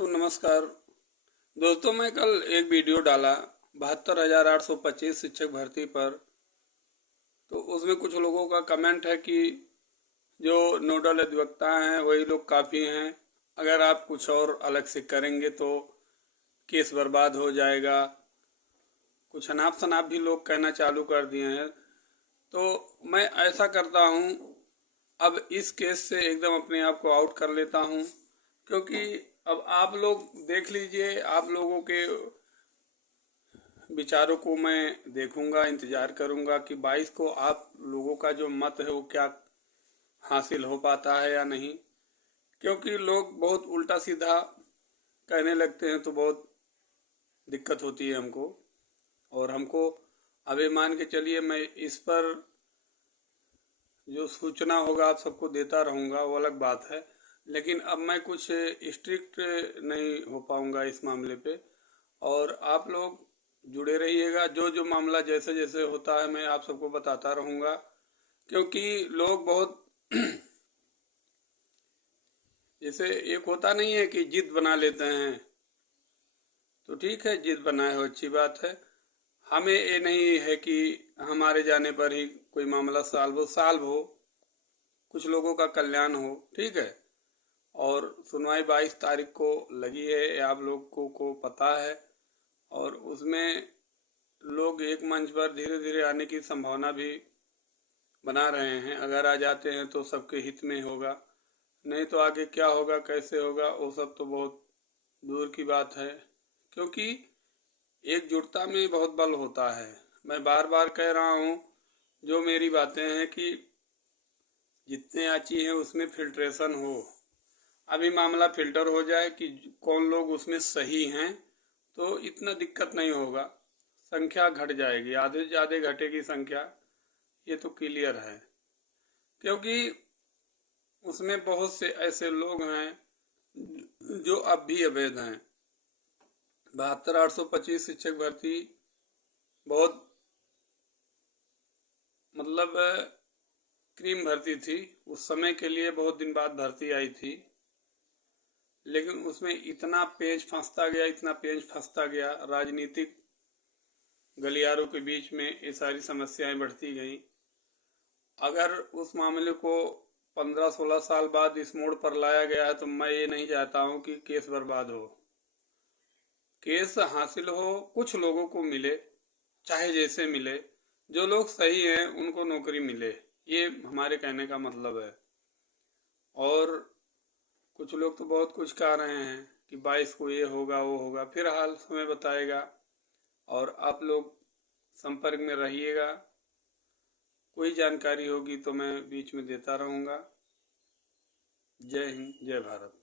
दोस्तों नमस्कार। दोस्तों मैं कल एक वीडियो डाला 72,825 शिक्षक भर्ती पर। तो उसमें कुछ लोगों का कमेंट है कि जो नोडल अधिवक्ता हैं वही लोग काफ़ी हैं, अगर आप कुछ और अलग से करेंगे तो केस बर्बाद हो जाएगा। कुछ अनाप शनाप भी लोग कहना चालू कर दिए हैं। तो मैं ऐसा करता हूँ, अब इस केस से एकदम अपने आप को आउट कर लेता हूँ, क्योंकि अब आप लोग देख लीजिए, आप लोगों के विचारों को मैं देखूंगा, इंतजार करूंगा कि 22 को आप लोगों का जो मत है वो क्या हासिल हो पाता है या नहीं। क्योंकि लोग बहुत उल्टा सीधा कहने लगते हैं तो बहुत दिक्कत होती है हमको। और हमको अभी मान के चलिए, मैं इस पर जो सूचना होगा आप सबको देता रहूँगा, वो अलग बात है, लेकिन अब मैं कुछ स्ट्रिक्ट नहीं हो पाऊँगा इस मामले पे। और आप लोग जुड़े रहिएगा, जो जो मामला जैसे जैसे होता है मैं आप सबको बताता रहूँगा। क्योंकि लोग बहुत जैसे एक होता नहीं है कि जिद बना लेते हैं, तो ठीक है, जिद बनाए हो अच्छी बात है। हमें ये नहीं है कि हमारे जाने पर ही कोई मामला सॉल्व हो, कुछ लोगों का कल्याण हो, ठीक है। और सुनवाई 22 तारीख को लगी है, ये आप लोगों को पता है। और उसमें लोग एक मंच पर धीरे धीरे आने की संभावना भी बना रहे हैं। अगर आ जाते हैं तो सबके हित में होगा, नहीं तो आगे क्या होगा, कैसे होगा, वो सब तो बहुत दूर की बात है। क्योंकि एकजुटता में बहुत बल होता है। मैं बार बार कह रहा हूँ, जो मेरी बातें हैं कि जितने आची हैं उसमें फिल्ट्रेशन हो। अभी मामला फिल्टर हो जाए कि कौन लोग उसमें सही हैं, तो इतना दिक्कत नहीं होगा। संख्या घट जाएगी, आधे से ज़्यादा घटेगी संख्या, ये तो क्लियर है। क्योंकि उसमें बहुत से ऐसे लोग हैं जो अब भी अवैध हैं। 72,825 शिक्षक भर्ती बहुत मतलब क्रीम भर्ती थी, उस समय के लिए बहुत दिन बाद भर्ती आई थी। लेकिन उसमें इतना पेच फंसता गया, इतना पेच फंसता गया, राजनीतिक गलियारों के बीच में ये सारी समस्याएं बढ़ती गई। अगर उस मामले को 15-16 साल बाद इस मोड़ पर लाया गया है, तो मैं ये नहीं चाहता हूँ कि केस बर्बाद हो। केस हासिल हो, कुछ लोगों को मिले, चाहे जैसे मिले, जो लोग सही हैं उनको नौकरी मिले, ये हमारे कहने का मतलब है। और कुछ लोग तो बहुत कुछ कह रहे हैं कि 22 को ये होगा वो होगा, फिर हाल समय बताएगा। और आप लोग संपर्क में रहिएगा, कोई जानकारी होगी तो मैं बीच में देता रहूँगा। जय हिंद, जय भारत।